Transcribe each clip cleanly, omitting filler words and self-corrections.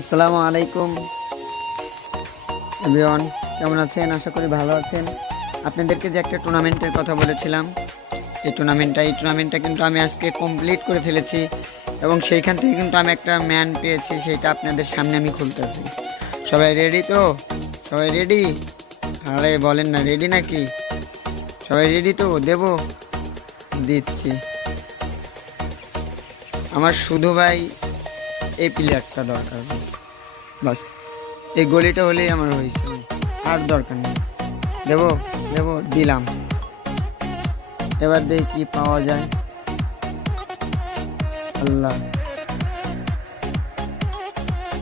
আসসালামু আলাইকুম এভরিওয়ান, কেমন আছেন? আশা করি ভালো আছেন। আপনাদেরকে যে একটা টুর্নামেন্টের কথা বলেছিলাম, এই টুর্নামেন্টটা কিন্তু আমি আজকে কমপ্লিট করে ফেলেছি এবং সেইখান থেকে কিন্তু আমি একটা ম্যান পেয়েছি, সেইটা আপনাদের সামনে আমি খুলতেছি। সবাই রেডি তো? সবাই রেডি? আরে বলেন না, রেডি নাকি? সবাই রেডি তো? দিচ্ছি। আমার শুধু ভাই এই প্লেয়ারটা দরকার, বাস এই গলিটা হলেই আমার হয়েছে, আর দরকার নেই। দেবো দেবো, দিলাম। এবার দেখি কি পাওয়া যায়। আল্লাহ,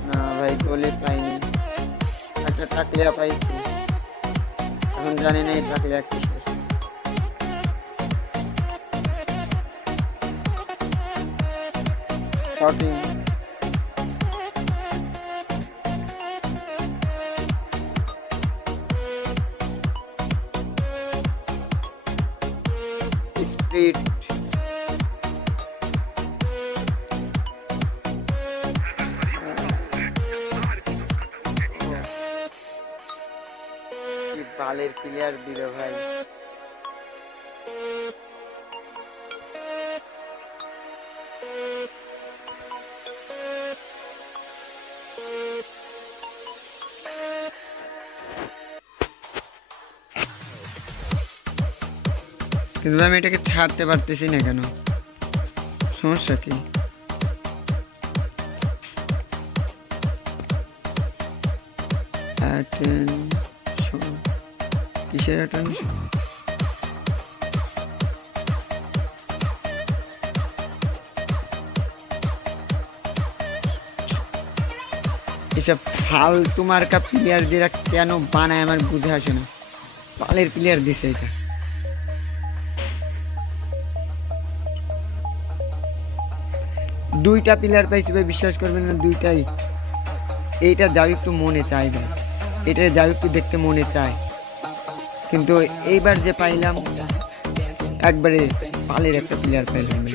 না ভাই গলি পাইনি, একটা টাকলিয়া পাইছি। এখন জানি না এই টাকলিয়া কিসের। শটিং, স্পিড, কি বালের প্লেয়ার দিল ভাই। কিন্তু আমি এটাকে ছাড়তে পারতেছি না কেন? সমস্যা কি? অ্যাটেনশন, কিসের অ্যাটেনশন? এসব ফালতু মার্কা প্লেয়ার যেটা কেন বানায় আমার বুঝে আসে না। বালের প্লেয়ার দিছে এটা। দুইটা প্লেয়ার পাইছি ভাই, বিশ্বাস করবেন না, দুইটাই। এইটা যাও একটু মনে চাই ভাই, এটা যাও একটু দেখতে মনে চায়, কিন্তু এইবার যে পাইলাম একবারে পালের একটা প্লেয়ার পাইলাম ভাই।